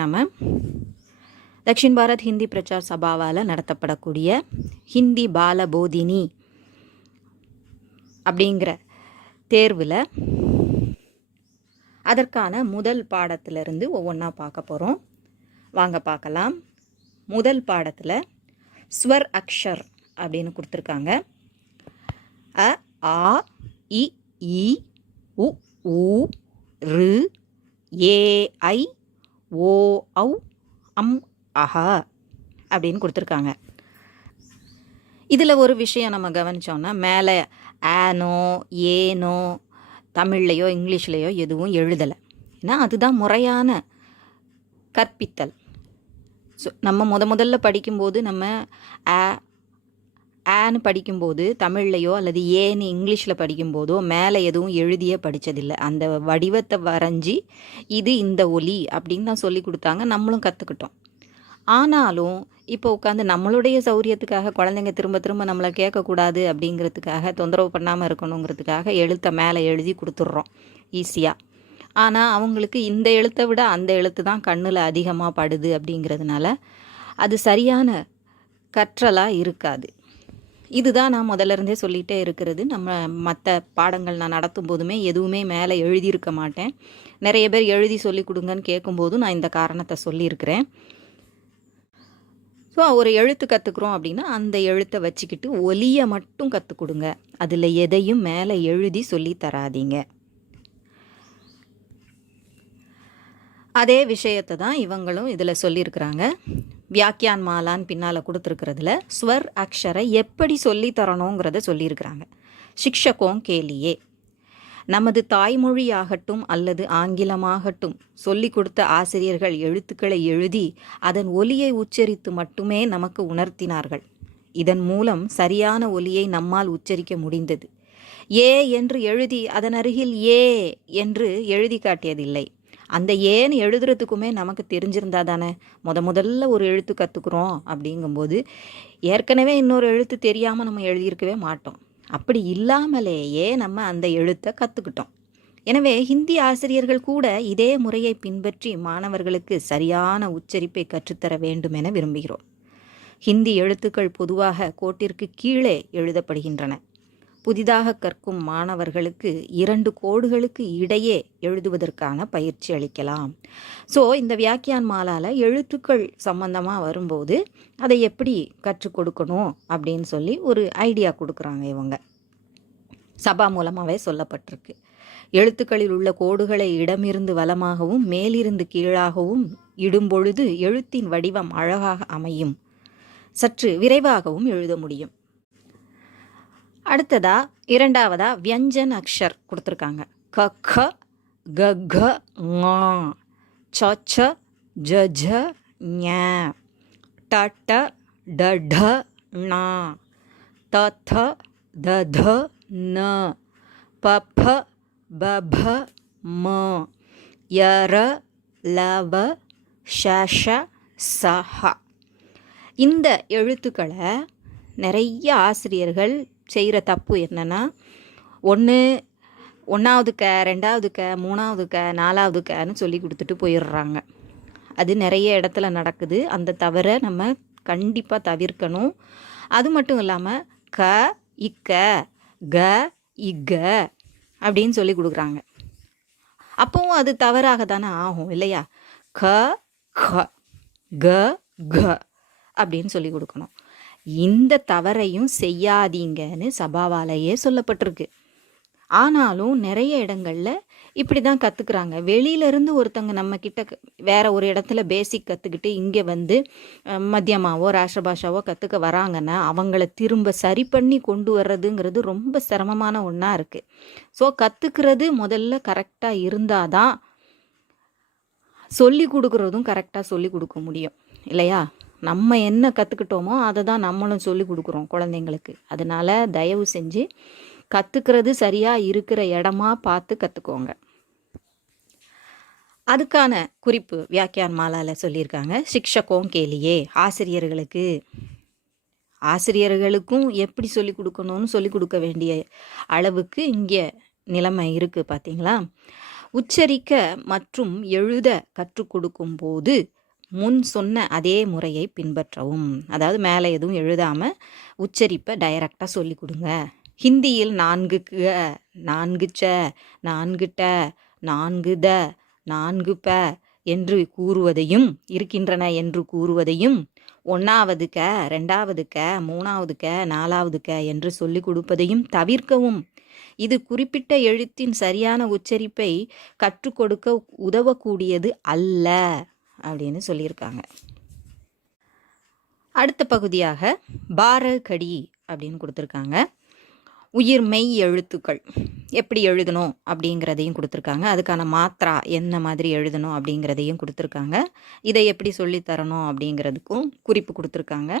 நாம் தக்ஷின் பாரத் ஹிந்தி பிரச்சார் சபாவால் நடத்தப்படக்கூடிய ஹிந்தி பால போதினி அப்படிங்கிற தேர்வில் அதற்கான முதல் பாடத்திலிருந்து ஒவ்வொன்றா பார்க்க போகிறோம். வாங்க பார்க்கலாம். முதல் பாடத்தில் ஸ்வர் அக்ஷர் அப்படின்னு கொடுத்துருக்காங்க. அ, ஆ, இ, ஈ, உ, ஊ, ரு, ஏ, ஐ, ஓ, ஔ, அம், அஹ அப்படின்னு கொடுத்துருக்காங்க. இதில் ஒரு விஷயம் நம்ம கவனித்தோன்னா, மேலே ஆனோ ஏனோ தமிழ்லையோ இங்கிலீஷ்லேயோ எதுவும் எழுதலை. ஏன்னா அதுதான் முறையான கற்பித்தல். ஸோ நம்ம முதல்ல படிக்கும்போது நம்ம ஆன்னு படிக்கும்போது தமிழ்லையோ அல்லது ஏன்னு இங்கிலீஷில் படிக்கும்போதோ மேலே எதுவும் எழுதியே படித்ததில்லை. அந்த வடிவத்தை வரைஞ்சி இது இந்த ஒலி அப்படின்னு தான் சொல்லி கொடுத்தாங்க, நம்மளும் கற்றுக்கிட்டோம். ஆனாலும் இப்போ உட்காந்து நம்மளுடைய சௌரியத்துக்காக குழந்தைங்க திரும்ப திரும்ப நம்மளை கேட்கக்கூடாது அப்படிங்கிறதுக்காக, தொந்தரவு பண்ணாமல் இருக்கணுங்கிறதுக்காக எழுத்தை மேலே எழுதி கொடுத்துட்றோம் ஈஸியாக. ஆனால் அவங்களுக்கு இந்த எழுத்தை விட அந்த எழுத்து தான் கண்ணில் அதிகமாக படுது அப்படிங்கிறதுனால அது சரியான கற்றலாக இருக்காது. இதுதான் நான் முதல்ல இருந்தே சொல்லிகிட்டே இருக்கிறது. நம்ம மற்ற பாடங்கள் நான் நடத்தும் போதுமே எதுவுமே மேலே எழுதியிருக்க மாட்டேன். நிறைய பேர் எழுதி சொல்லி கொடுங்கன்னு கேட்கும்போதும் நான் இந்த காரணத்தை சொல்லியிருக்கிறேன். ஸோ ஒரு எழுத்து கற்றுக்குறோம் அப்படின்னா அந்த எழுத்தை வச்சுக்கிட்டு ஒலியை மட்டும் கற்றுக் கொடுங்க. அதில் எதையும் மேலே எழுதி சொல்லி தராதீங்க. அதே விஷயத்தை தான் இவங்களும் இதில் சொல்லியிருக்கிறாங்க. வியாக்கியான் மாலான்னு பின்னால் கொடுத்துருக்கிறதுல ஸ்வர் அக்ஷரை எப்படி சொல்லி தரணுங்கிறத சொல்லியிருக்கிறாங்க. சிக்ஷகோம் கேலியே, நமது தாய்மொழியாகட்டும் அல்லது ஆங்கிலமாகட்டும் சொல்லி கொடுத்த ஆசிரியர்கள் எழுத்துக்களை எழுதி அதன் ஒலியை உச்சரித்து மட்டுமே நமக்கு உணர்த்தினார்கள். இதன் மூலம் சரியான ஒலியை நம்மால் உச்சரிக்க முடிந்தது. ஏ என்று எழுதி அதன் அருகில் ஏ என்று எழுதி காட்டியதில்லை. அந்த ஏன்னு எழுதுறதுக்குமே நமக்கு தெரிஞ்சிருந்தா தானே. முதல்ல ஒரு எழுத்து கற்றுக்குறோம் அப்படிங்கும்போது ஏற்கனவே இன்னொரு எழுத்து தெரியாமல் நம்ம எழுதியிருக்கவே மாட்டோம். அப்படி இல்லாமலேயே நம்ம அந்த எழுத்தை கற்றுக்கிட்டோம். எனவே ஹிந்தி ஆசிரியர்கள் கூட இதே முறையை பின்பற்றி மாணவர்களுக்கு சரியான உச்சரிப்பை கற்றுத்தர வேண்டும் என விரும்புகிறோம். ஹிந்தி எழுத்துக்கள் பொதுவாக கோட்டிற்கு கீழே எழுதப்படுகின்றன. புதிதாக கற்கும் மாணவர்களுக்கு 2 கோடுகளுக்கு இடையே எழுதுவதற்கான பயிற்சி அளிக்கலாம். ஸோ இந்த வியாக்கியான் மாலால எழுத்துக்கள் சம்பந்தமாக வரும்போது அதை எப்படி கற்றுக் கொடுக்கணும் அப்படின்னு சொல்லி ஒரு ஐடியா கொடுக்குறாங்க இவங்க. சபா மூலமாகவே சொல்லப்பட்டிருக்கு. எழுத்துக்களில் உள்ள கோடுகளை இடமிருந்து வலமாகவும் மேலிருந்து கீழாகவும் இடும்பொழுது எழுத்தின் வடிவம் அழகாக அமையும். சற்று விரைவாகவும் எழுத முடியும். அடுத்ததா இரண்டாவதா வியஞ்சன் அக்ஷர் கொடுத்துருக்காங்க. க, க, க, க, ங, ச, ச, ஜ, ஜ, ஞ, ட, ட, ட, ட, ண, த, த, த, த, ந, ப, ப, ப, ப, ம, ய, ர, ல, வ, ஷ, ஷ, ச, ஹ. இந்த எழுத்துக்களை நிறைய ஆசிரியர்கள் செய்கிற தப்பு என்னென்னா, ஒன்றாவது க, 2வது க, 3வது க, 4வது கன்னு சொல்லி கொடுத்துட்டு போயிடுறாங்க. அது நிறைய இடத்துல நடக்குது. அந்த தவிர நம்ம கண்டிப்பாக தவிர்க்கணும். அது மட்டும் இல்லாமல் க, இக்க, க, இக்க அப்படின்னு சொல்லி கொடுக்குறாங்க. அப்போவும் அது தவறாக தானே ஆகும் இல்லையா? க, க, க, க அப்படின்னு சொல்லி கொடுக்கணும். இந்த தவறையும் செய்யாதீங்கன்னு சபாவாலேயே சொல்லப்பட்டிருக்கு. ஆனாலும் நிறைய இடங்களில் இப்படி தான் கற்றுக்குறாங்க. வெளியிலேருந்து ஒருத்தங்க நம்மக்கிட்ட வேறு ஒரு இடத்துல பேசிக் கற்றுக்கிட்டு இங்கே வந்து மத்தியமாவோ ராஷ்டிரபாஷாவோ கற்றுக்க வராங்கன்னா அவங்கள திரும்ப சரி பண்ணி கொண்டு வர்றதுங்கிறது ரொம்ப சிரமமான ஒன்றா இருக்குது. ஸோ கற்றுக்கிறது முதல்ல கரெக்டாக இருந்தால் தான் சொல்லி கொடுக்குறதும் கரெக்டாக சொல்லி கொடுக்க முடியும் இல்லையா? நம்ம என்ன கற்றுக்கிட்டோமோ அதை தான் நம்மளும் சொல்லி கொடுக்குறோம் குழந்தைங்களுக்கு. அதனால் தயவு செஞ்சு கற்றுக்கிறது சரியாக இருக்கிற இடமா பார்த்து கற்றுக்கோங்க. அதுக்கான குறிப்பு வியாக்கியான் மாலாவில் சொல்லியிருக்காங்க. சிக்ஷகோம் கேலியே, ஆசிரியர்களுக்கும் எப்படி சொல்லி கொடுக்கணும்னு சொல்லி கொடுக்க வேண்டிய அளவுக்கு இங்கே நிலைமை இருக்குது பார்த்தீங்களா? உச்சரிக்க மற்றும் எழுத கற்றுக் கொடுக்கும் போது முன் சொன்ன அதே முறையை பின்பற்றவும். அதாவது மேலே எதுவும் எழுதாமல் உச்சரிப்பை டைரக்டாக சொல்லி கொடுங்க. ஹிந்தியில் 4 க, 4 ச, 4 ட, 4 த, 4 ப என்று கூறுவதையும், இருக்கின்றன என்று கூறுவதையும், 1வது க, 2வது க, 3வது க, 4வது க என்று சொல்லிக் கொடுப்பதையும் தவிர்க்கவும். இது குறிப்பிட்ட எழுத்தின் சரியான உச்சரிப்பை கற்றுக் கொடுக்க உதவக்கூடியது அல்ல அப்படின்னு சொல்லியிருக்காங்க. அடுத்த பகுதியாக பாரகடி அப்படின்னு கொடுத்துருக்காங்க. உயிர் மெய் எழுத்துக்கள் எப்படி எழுதணும் அப்படிங்கிறதையும் கொடுத்துருக்காங்க. அதுக்கான மாத்ரா என்ன மாதிரி எழுதணும் அப்படிங்கிறதையும் கொடுத்துருக்காங்க. இதை எப்படி சொல்லித்தரணும் அப்படிங்கிறதுக்கும் குறிப்பு கொடுத்துருக்காங்க.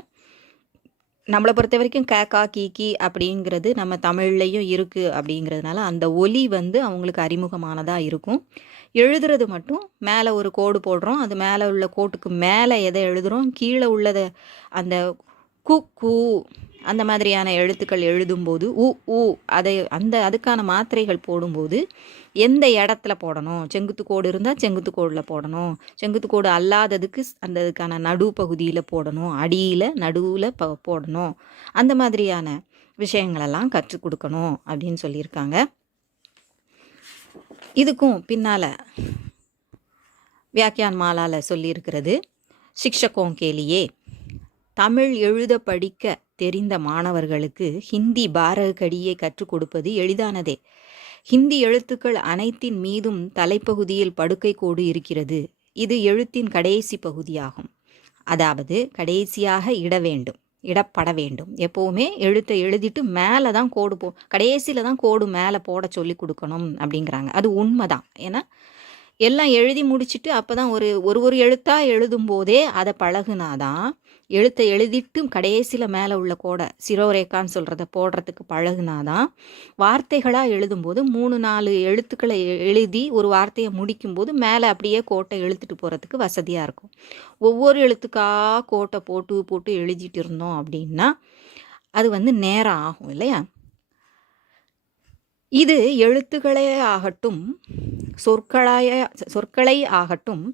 நம்மளை பொறுத்த வரைக்கும் க கா கி கி அப்படிங்கிறது நம்ம தமிழ்லையும் இருக்குது அப்படிங்கிறதுனால அந்த ஒலி அவங்களுக்கு அறிமுகமானதாக இருக்கும். எழுதுறது மட்டும் மேலே ஒரு கோடு போடுறோம், அது மேலே உள்ள கோட்டுக்கு மேலே எதை எழுதுகிறோம், கீழே உள்ளதை அந்த கு கு அந்த மாதிரியான எழுத்துக்கள் எழுதும்போது உ அதை அதுக்கான மாத்திரைகள் போடும்போது எந்த இடத்துல போடணும், செங்குத்து கோடு இருந்தால் செங்குத்து கோடில் போடணும், செங்குத்து கோடு அல்லாததுக்கு அதுக்கான நடு பகுதியில் போடணும், அடியில் நடுவில் போடணும், அந்த மாதிரியான விஷயங்களெல்லாம் கற்றுக் கொடுக்கணும் அப்படின்னு சொல்லியிருக்காங்க. இதுக்கும் பின்னால் வியாக்கியான் மாலாவில் சொல்லியிருக்கிறது, சிக்ஷகோं के लिए தமிழ் எழுத படிக்க தெரிந்த மாணவர்களுக்கு ஹிந்தி பாரகடியை கற்றுக் கொடுப்பது எளிதானதே. ஹிந்தி எழுத்துக்கள் அனைத்தின் மீதும் தலைப்பகுதியில் படுக்கை கோடு இருக்கிறது. இது எழுத்தின் கடைசி பகுதியாகும். அதாவது கடைசியாக இடப்பட வேண்டும். எப்போவுமே எழுத்தை எழுதிட்டு மேலே தான் கோடு கடைசியில் தான் கோடு மேலே போட சொல்லி கொடுக்கணும் அப்படிங்கிறாங்க. அது உண்மைதான். ஏன்னா எல்லாம் எழுதி முடிச்சுட்டு அப்போ தான் ஒரு எழுத்தாக எழுதும்போதே அதை பழகுனாதான், எழுத்தை எழுதிட்டு கடைசியில் மேலே உள்ள கோடை சிரோரேக்கான்னு சொல்கிறத போடுறதுக்கு பழகுனாதான் வார்த்தைகளாக எழுதும்போது 3-4 எழுத்துக்களை எழுதி ஒரு வார்த்தையை முடிக்கும்போது மேலே அப்படியே கோட்டை எழுத்துட்டு போகிறதுக்கு வசதியாக இருக்கும். ஒவ்வொரு எழுத்துக்காக கோட்டை போட்டு எழுதிட்டு இருந்தோம் அப்படின்னா அது நேரம் ஆகும் இல்லையா? இது எழுத்துக்களே ஆகட்டும் சொற்களை ஆகட்டும்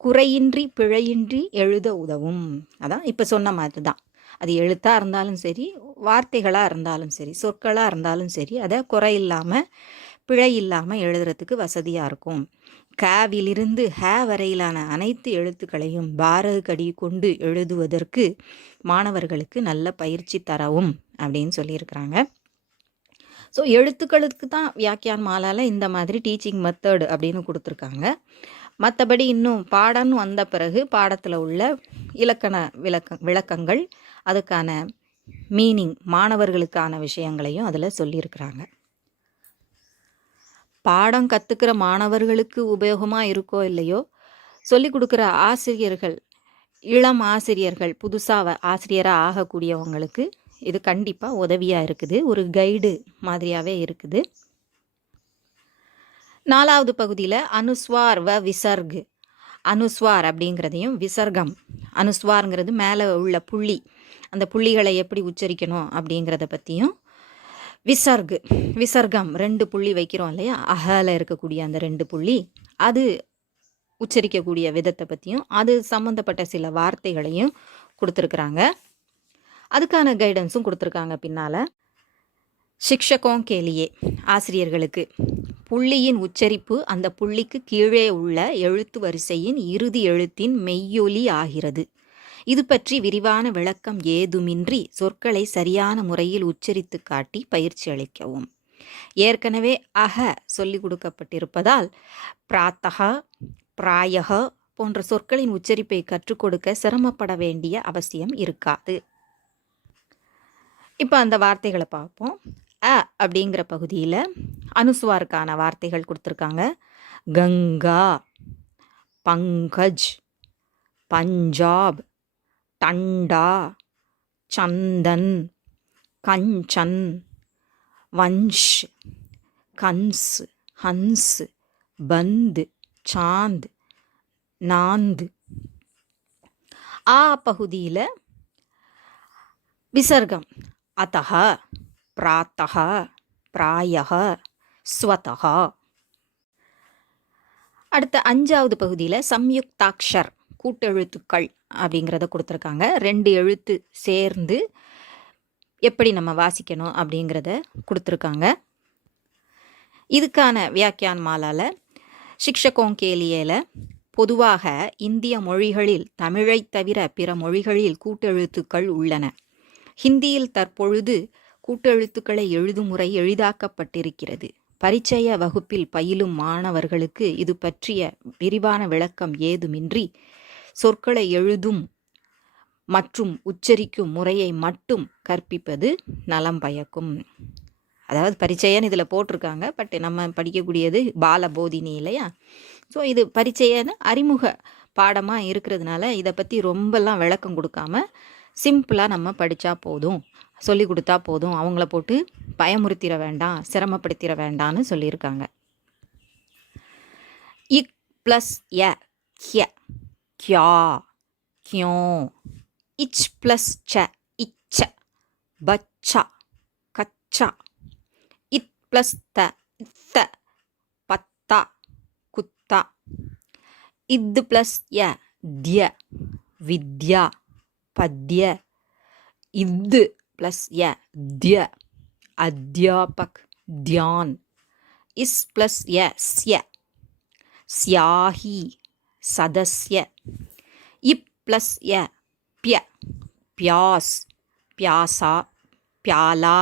குறையின்றி பிழையின்றி எழுத உதவும். அதான் இப்போ சொன்ன மாதிரி தான். அது எழுத்தாக இருந்தாலும் சரி, வார்த்தைகளாக இருந்தாலும் சரி, சொற்களாக இருந்தாலும் சரி, அதை குறை இல்லாமல் பிழை இல்லாமல் எழுதுறதுக்கு வசதியாக இருக்கும். கவிலிருந்து ஹ வரையிலான அனைத்து எழுத்துக்களையும் பாரகடி கொண்டு எழுதுவதற்கு மாணவர்களுக்கு நல்ல பயிற்சி தரவும் அப்படின்னு சொல்லியிருக்கிறாங்க. ஸோ எழுத்துக்களுக்கு தான் வியாக்கியான் மாலாவில் இந்த மாதிரி டீச்சிங் மெத்தடு அப்படின்னு கொடுத்துருக்காங்க. மற்றபடி இன்னும் பாடம்னு வந்த பிறகு பாடத்தில் உள்ள இலக்கண விளக்கங்கள், அதுக்கான மீனிங், மாணவர்களுக்கான விஷயங்களையும் அதில் சொல்லியிருக்கிறாங்க. பாடம் கற்றுக்கிற மாணவர்களுக்கு உபயோகமாக இருக்கோ இல்லையோ, சொல்லிக் கொடுக்குற ஆசிரியர்கள், இளம் ஆசிரியர்கள், புதுசாக ஆசிரியராக ஆகக்கூடியவங்களுக்கு இது கண்டிப்பாக உதவியாக இருக்குது. ஒரு கைடு மாதிரியாகவே இருக்குது. 4வது பகுதியில் அனுஸ்வார் வ விசர்க். அனுஸ்வார் அப்படிங்கிறதையும் விசர்க்கம், அனுஸ்வார்ங்கிறது மேலே உள்ள புள்ளி, அந்த புள்ளிகளை எப்படி உச்சரிக்கணும் அப்படிங்கிறத பற்றியும், விசர்க்கம் 2 புள்ளி வைக்கிறோம் இல்லையா, அகல இருக்கக்கூடிய அந்த 2 புள்ளி, அது உச்சரிக்கக்கூடிய விதத்தை பற்றியும், அது சம்மந்தப்பட்ட சில வார்த்தைகளையும் கொடுத்துருக்குறாங்க. அதுக்கான கைடன்ஸும் கொடுத்துருக்காங்க பின்னால். சிக்ஷகோं के लिए ஆசிரியர்களுக்கு புள்ளியின் உச்சரிப்பு அந்த புள்ளிக்கு கீழே உள்ள எழுத்து வரிசையின் இறுதி எழுத்தின் மெய்யொலி ஆகிறது. இது பற்றி விரிவான விளக்கம் ஏதுமின்றி சொற்களை சரியான முறையில் உச்சரித்து காட்டி பயிற்சி அளிக்கவும். ஏற்கனவே அக சொல்லிக் கொடுக்கப்பட்டிருப்பதால் பிராத்தகா, பிராயக போன்ற சொற்களின் உச்சரிப்பை கற்றுக் கொடுக்க சிரமப்பட வேண்டிய அவசியம் இருக்காது. இப்போ அந்த வார்த்தைகளை பார்ப்போம். அ அப்படிங்கிற பகுதியில் அனுஸ்வாருக்கான வார்த்தைகள் கொடுத்துருக்காங்க. கங்கா, பங்கஜ், பஞ்சாப், டண்டா, சந்தன், கஞ்சன், வன்ஷ், கன்ஸ், ஹன்ஸ், பந்த், சாந்த், நாந்த். ஆ பகுதியில் விசர்க்கம் அத்தஹ, பிராத்தஹ, பிராயஹ, ஸ்வதஹ. அடுத்த 5வது பகுதியில் சம்யுக்தாக்ஷர் கூட்டெழுத்துக்கள் அப்படிங்கிறத கொடுத்துருக்காங்க. 2 எழுத்து சேர்ந்து எப்படி நம்ம வாசிக்கணும் அப்படிங்கிறத கொடுத்துருக்காங்க. இதுக்கான வியாக்கியான் மாலால சிக்ஷகோं के लिए பொதுவாக இந்திய மொழிகளில் தமிழை தவிர பிற மொழிகளில் கூட்டெழுத்துக்கள் உள்ளன. ஹிந்தியில் தற்பொழுது கூட்டெழுத்துக்களை எழுதும் முறை எளிதாக்கப்பட்டிருக்கிறது. பரிச்சய வகுப்பில் பயிலும் மாணவர்களுக்கு இது பற்றிய விரிவான விளக்கம் ஏதுமின்றி சொற்களை எழுதும் மற்றும் உச்சரிக்கும் முறையை மட்டும் கற்பிப்பது நலம் பயக்கும். அதாவது பரிச்சயன்னு இதில் போட்டிருக்காங்க, பட் நம்ம படிக்கக்கூடியது பாலபோதினி இல்லையா? ஸோ இது பரிச்சயன்னு அறிமுக பாடமாக இருக்கிறதுனால இதை பற்றி ரொம்பலாம் விளக்கம் கொடுக்காம சிம்பிளாக நம்ம படித்தா போதும், சொல்லி கொடுத்தா போதும், அவங்கள போட்டு பயமுறுத்திட வேண்டாம், சிரமப்படுத்திட வேண்டாம்னு சொல்லியிருக்காங்க. இக் ப்ளஸ் ய க்ய க்யா க்யோ, இச் ப்ளஸ் ச இச்ச பச்சா கச்சா, இத் ப்ளஸ் த இத்த பத்தா குத்தா, இத் ப்ளஸ் ய திய வித்யா பத்ய, இத் ப்ளஸ் ய திய அத்யாபக் தியான், இஸ் ப்ளஸ் ய ஸ்ய ஸ்யாஹி சதஸ்ய, இப் ப்ளஸ் ய प्य प्यास प्यासा प्याला,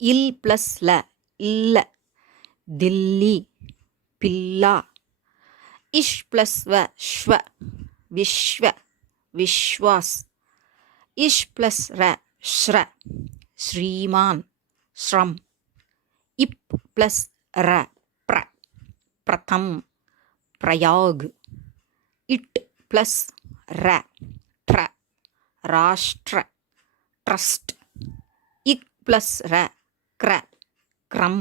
इल प्लस ल इल्ल दिल्ली पिल्ला, इश प्लस व श्व विश्व विश्वास, इश प्लस र श्र श्रीमान श्रम, इप प्लस र प्र प्रथम प्रयाग, इट प्लस र ट्र राष्ट्र ट्रस्ट, इक प्लस र क्र क्रम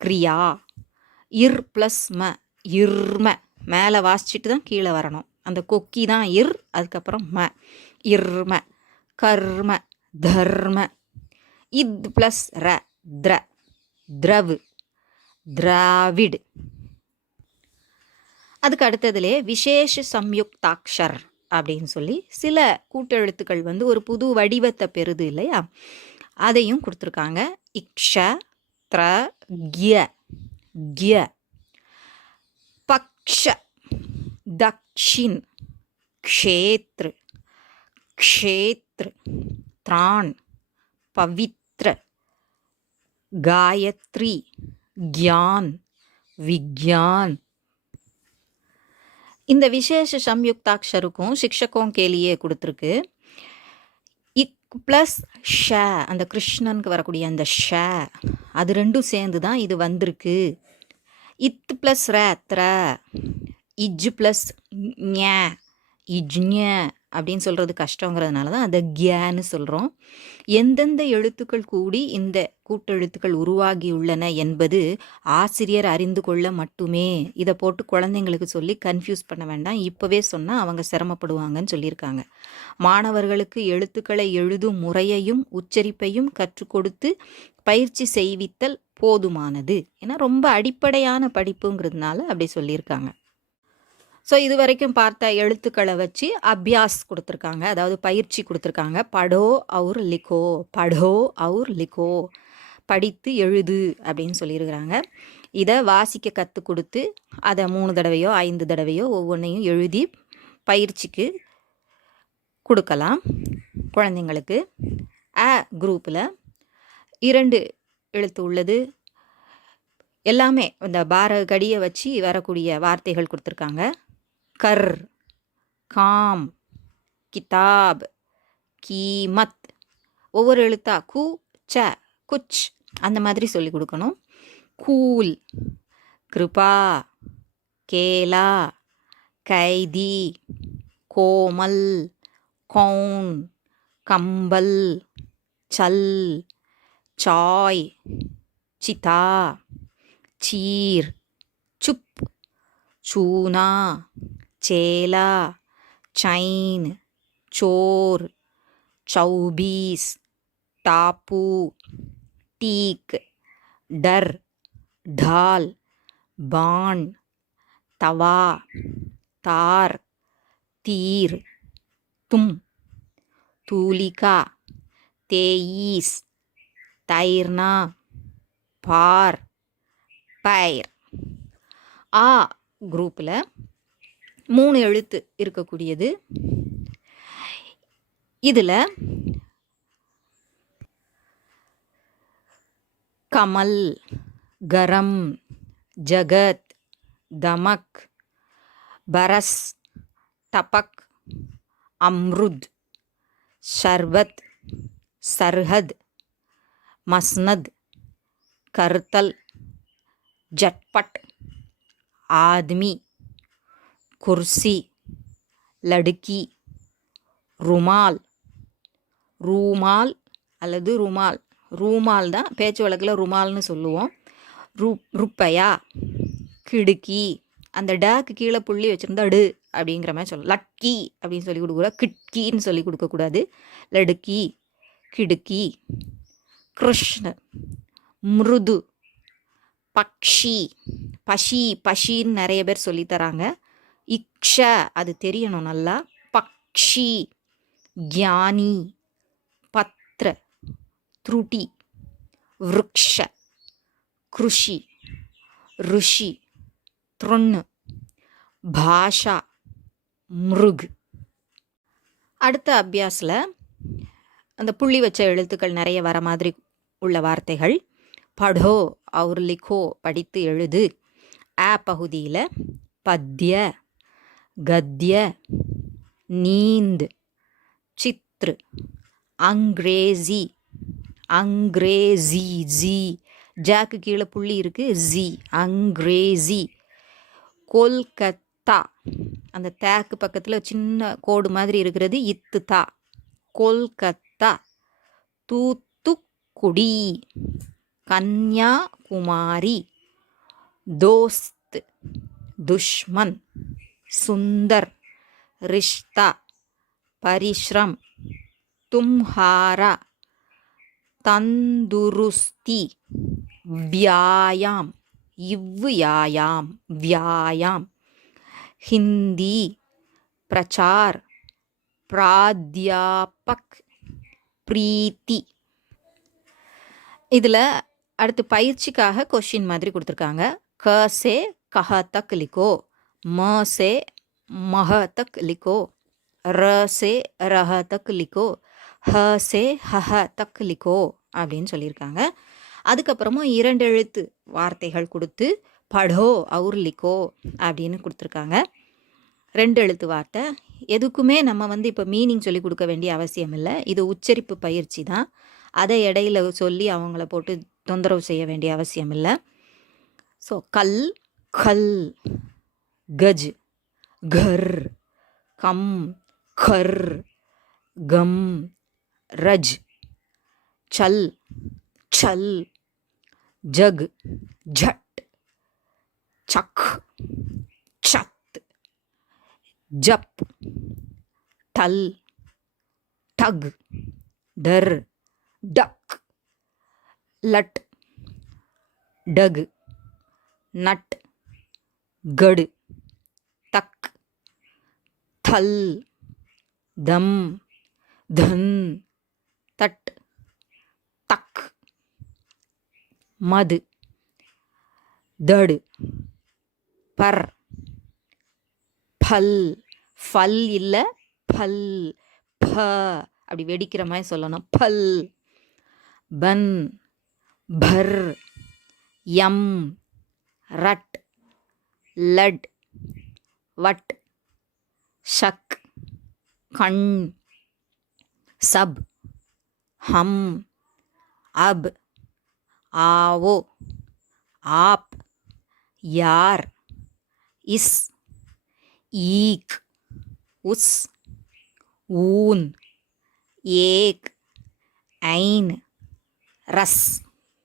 क्रिया, इर प्लस म इर्म, மேலே வாசிச்சுட்டு தான் கீழே வரணும், அந்த கொக்கி தான் இர், அதுக்கப்புறம் ம இர்ம, கர்ம தர்ம, இத் ப்ளஸ் ர த்ர திரவு திராவிட். அதுக்கு அடுத்ததுலே விசேஷ சம்யுக்தாக்ஷர் அப்படின்னு சொல்லி சில கூட்டெழுத்துக்கள் வந்து ஒரு புது வடிவத்தை பெறுது இல்லையா, அதையும் கொடுத்துருக்காங்க. இக்ஷ த்ர கிய கிய, பக்ஷ தக்ஷின் க்ஷேத்ர க்ஷேத்ர, த்ரான் பவித்ர காயத்ரி கியான் விக்யான். இந்த விசேஷ சம்யுக்தாக்ஷருக்கும் சிக்ஷகோं के लिए கொடுத்துருக்கு. இக் ப்ளஸ் ஷ, அந்த கிருஷ்ணனுக்கு வரக்கூடிய அந்த ஷ, அது ரெண்டும் சேர்ந்து தான் இது வந்திருக்கு. இத் ப்ளஸ் ர த்ர, இஜ் ப்ளஸ் ஞ இஜ்ஞ அப்படின்னு சொல்கிறது கஷ்டங்கிறதுனால தான் அதை கியான்னு சொல்கிறோம். எந்தெந்த எழுத்துக்கள் கூடி இந்த கூட்டெழுத்துக்கள் உருவாகியுள்ளன என்பது ஆசிரியர் அறிந்து கொள்ள மட்டுமே. இதை போட்டு குழந்தைங்களுக்கு சொல்லி கன்ஃபியூஸ் பண்ண வேண்டாம், இப்போவே சொன்னால் அவங்க சிரமப்படுவாங்கன்னு சொல்லியிருக்காங்க. மாணவர்களுக்கு எழுத்துக்களை எழுதும் முறையையும் உச்சரிப்பையும் கற்றுக் கொடுத்து பயிற்சி செய்வித்தல் போதுமானது. ஏன்னா ரொம்ப அடிப்படையான படிப்புங்கிறதுனால அப்படி சொல்லியிருக்காங்க. ஸோ இது வரைக்கும் பார்த்த எழுத்துக்களை வச்சு அபியாஸ் கொடுத்துருக்காங்க, அதாவது பயிற்சி கொடுத்துருக்காங்க. படோ அவுர் லிக்கோ, படோ அவுர் லிக்கோ, படித்து எழுது அப்படின்னு சொல்லியிருக்கிறாங்க. இதை வாசிக்க கற்றுக் கொடுத்து அதை 3 தடவையோ 5 தடவையோ ஒவ்வொன்றையும் எழுதி பயிற்சிக்கு கொடுக்கலாம் குழந்தைங்களுக்கு. அ குரூப்பில் 2 எழுத்து உள்ளது. எல்லாமே இந்த பாரகடியை வச்சு வரக்கூடிய வார்த்தைகள் கொடுத்துருக்காங்க. கர், காம், கிதாப், கீமத், ஒவ்வொரு எழுத்தா கு ச குச் அந்த மாதிரி சொல்லி கொடுக்கணும். கூல், கிருபா, கேலா, கைதி, கோமல், கௌன், கம்பல், சல், சாய், சிதா, चीर, चुप, चूना, चेला, चैन, चोर, 24, टापू, टीक, डर, ढाल, बाण, तवा तार तीर तुम तूलिका तेईस तैरना पार பைர். ஆ குரூப்பில் 3 எழுத்து இருக்கக்கூடியது. இதில் கமல், கரம், ஜகத், தமக், பரஸ், டபக், அம்ருத், ஷர்பத், சர்ஹத், மஸ்னத், கர்த்தல், ஜட்பட், ஆத்மி, குர்சி, லடுக்கி, ருமால், ரூமால் அல்லது ருமால். ரூமால் தான் பேச்சு வழக்கில் ருமால்னு சொல்லுவோம். ருப்பையா, கிடுக்கி, அந்த டேக்கு கீழே புள்ளி வச்சுருந்தா டு அப்படிங்கிற மாதிரி சொல்லலாம். லட்கி அப்படின்னு சொல்லி கொடுக்கூடாது, கிட்கின்னு சொல்லி கொடுக்கக்கூடாது. லடுக்கி, கிடுக்கி. கிருஷ்ண, மிருது, பக்ஷி, பஷி, பஷின்னு நிறைய பேர் சொல்லித்தராங்க. இக்ஷ அது தெரியணும் நல்லா. பக்ஷி, ஞானி, பத்ர, த்ருட்டி, விருக்ஷ, கிருஷி, ருஷி, த்ருண்ணு, பாஷா, மிருக். அடுத்த அபியாஸில் அந்த புள்ளி வச்ச எழுத்துக்கள் நிறைய வர மாதிரி உள்ள வார்த்தைகள். படோ और लिखो படித்து எழுது. ஆ பகுதியில் பத்ய, கத்ய, நீந்த், சித்ரு, அங்ரேசி, அங்ரேசி, ஜி ஜாக்கு கீழே புள்ளி இருக்குது, ஜி, அங்ரேசி. கொல்கத்தா, அந்த தேக்கு பக்கத்தில் சின்ன கோடு மாதிரி இருக்கிறது இத்து தா, கொல்கத்தா. தூத்துக்குடி, கன்யாகுமாரி. दोस्त, दुश्मन, सुंदर, रिश्ता, परिश्रम, तुम्हारा, तंदुरुस्ती, व्यायाम, व्यायाम, व्यायाम. हिंदी, प्रचार, प्राध्यापक, प्रीति. இதில் அடுத்து பயிற்சிக்காக கொஷின் மாதிரி கொடுத்துருக்காங்க. क से कह तक लिखो, म से मह तक लिखो, र से रह तक लिखो, ह से हह तक लिखो அப்படின்னு சொல்லியிருக்காங்க. அதுக்கப்புறமும் 2 எழுத்து வார்த்தைகள் கொடுத்து படோ और लिखो அப்படின்னு கொடுத்துருக்காங்க. 2 எழுத்து வார்த்தை. எதுக்குமே நம்ம இப்போ மீனிங் சொல்லி கொடுக்க வேண்டிய அவசியம் இல்லை. இது உச்சரிப்பு பயிற்சி தான். அதை இடையில சொல்லி அவங்கள போட்டு தொந்தரவு செய்ய வேண்டிய அவசியம் இல்லை. ஸோ கல், கல், கஜ், கர், கம், கர், கம், ரஜ், சல், சல், ஜக், ஜட், சக், சத், ஜப், டல், டக், डर, डक, लट, डग, नट, गड़, तक, थल, दम, धन, तट, तक, मद, दड़, पर, फल, फल இல்ல फल, फ அப்படி வெடிக்கிற மாதிரி சொல்லணும். பல், பன், பர், யம், ரட், லட், வட், ஷக், கண், சப், ஹம், அப், ஆவோ, ஆப், யார், இஸ், ஈக், உஸ், ஊன், एक, ऐन, रस.